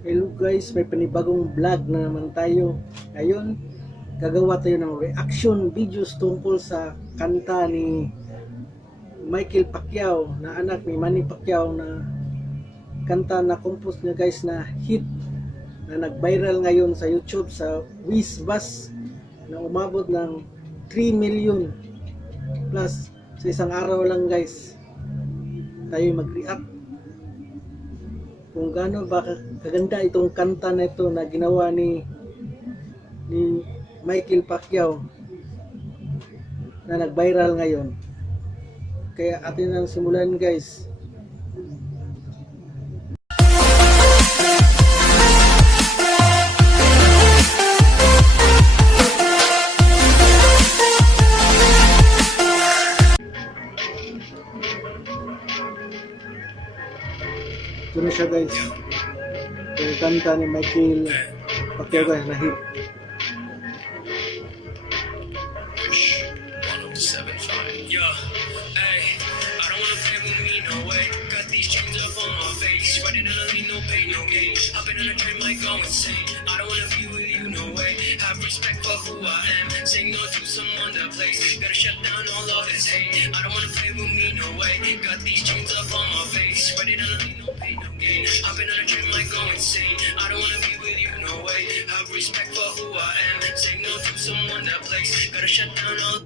Hello guys, may panibagong vlog na naman tayo. Ngayon, gagawa tayo ng reaction videos tungkol sa kanta ni Michael Pacquiao, na anak ni Manny Pacquiao, na kanta na compose niya guys, na hit na nag-viral ngayon sa YouTube, sa Bus, na umabot ng 3 million plus sa isang araw lang guys. Tayo mag-react kung gaano ba kaganda itong kanta na ito na ginawa ni Michael Pacquiao na nag-viral ngayon. Kaya atin ang simulan guys. Ito na siya guys. Yung kanta ni Michael Pacquiao guys na hit. Yo, hey, I don't wanna play with me, no way. Got these chains up on my face. Riding on a lean, no pain, no gain. Hopping on a train, might go insane. I don't wanna be with you, no way. Have respect for who I am. Say no to someone that plays. Gotta shut down all of this hate. I don't wanna play with me, no way. Got these chains up on my face. Riding on a lean, no pain, no gain. Hopping on a train, might go insane. I don't wanna be with you, no way. Have respect for who I am. Say no to someone that plays. Gotta shut down all.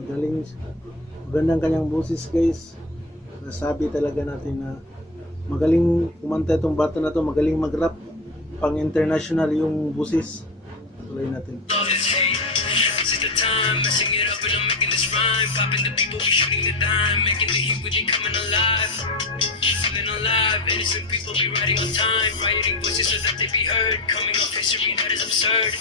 Magaling, magandang kanyang boses guys. Nasabi talaga natin na magaling kumanta itong bata na to, magaling mag-rap, pang international yung boses. Tuloy natin. Love is hate. This is the time, messing it up and I'm making this rhyme. Popping the people, we shooting the dime. Making the heat with it coming alive. Feeling alive, innocent people be riding on time. Rioting voices so that they be heard. Coming off history that is absurd.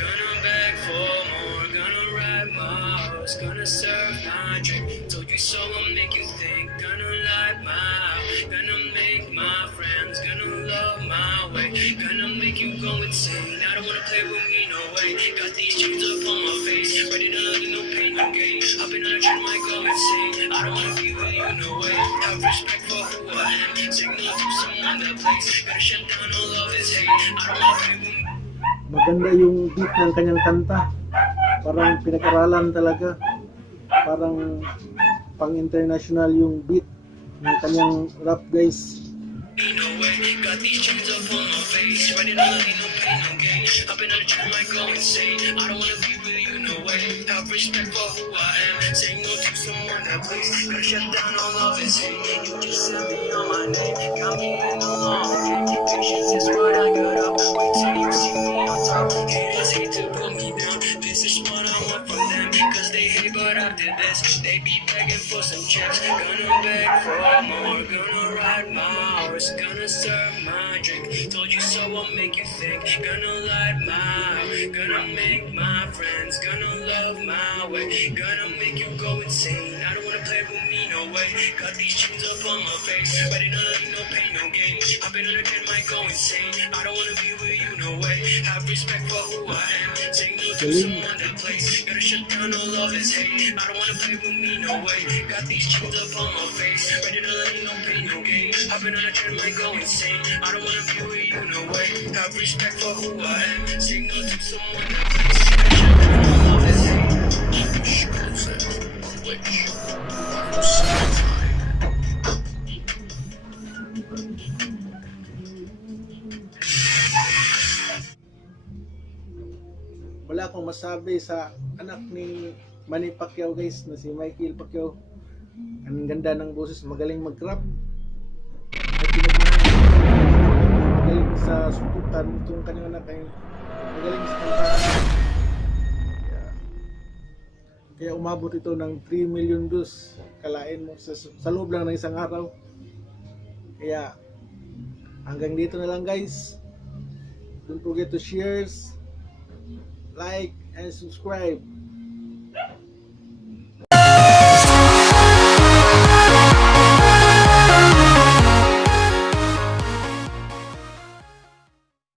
Gonna beg for more, gonna ride my horse. Gonna serve my drink. Told you so, I'll make you think. Gonna light my, gonna make my friends. Gonna love my way. Gonna make you go insane. I don't wanna play with me, no way. Got these chains up on my face. Ready to let no pain, no gain. Hopping on a train, might go insane. I don't wanna be with you, no way. Have respect for who I am. Say no to someone that plays. Gotta shut down all of this hate. I don't wanna play with me. Maganda yung beat ng kanyang kanta. Parang pinag-aralan talaga. Parang pang international yung beat ng kanyang rap guys. No way, got these chains up on my face. Ready to let no pain, no gain. Hopping on a train, might go insane. I don't wanna be with you, no way. Have respect for who I am. Say no to someone that plays. Gotta shut down all of this hate. You just sent me on my name. Got me in the long game. Patience is what I got up. Wait till you see me on top. Haters hate to put me down. This is what I want from them. Cause they hate, but after this, they be begging for some chips. Gonna beg for more. Gonna ride my horse. Gonna serve my drink. Told you so, I'll make you think. Gonna light my, gonna make my friends. Gonna love my way. Gonna make you go insane. I don't wanna play with me, no way. Got these chains up on my face. Ready to let no pain, no gain. Hopping on a train, might go insane. I don't wanna be with you, no way. Have respect for who I am. Say no to someone that plays. Gotta shut down all of this hate. I don't wanna play with me, no way. Got these chains up on my face. Ready to let no pain, no gain. Hopping on a train, might go insane. I don't wanna be with you, no way. Have respect for who I am. Say no to someone that plays. Gotta shut down all of this hate. Wala akong masabi sa anak ni Manny Pacquiao guys, na si Michael Pacquiao. Ang ganda ng boses, magaling mag-rap. At magaling sa suntukan itong kanyang anak, ay magaling sa kanta. Kaya umabot ito ng 3 million views. Kalain mo sa loob lang ng isang araw. Kaya hanggang dito na lang guys. Don't forget to share, like, and subscribe.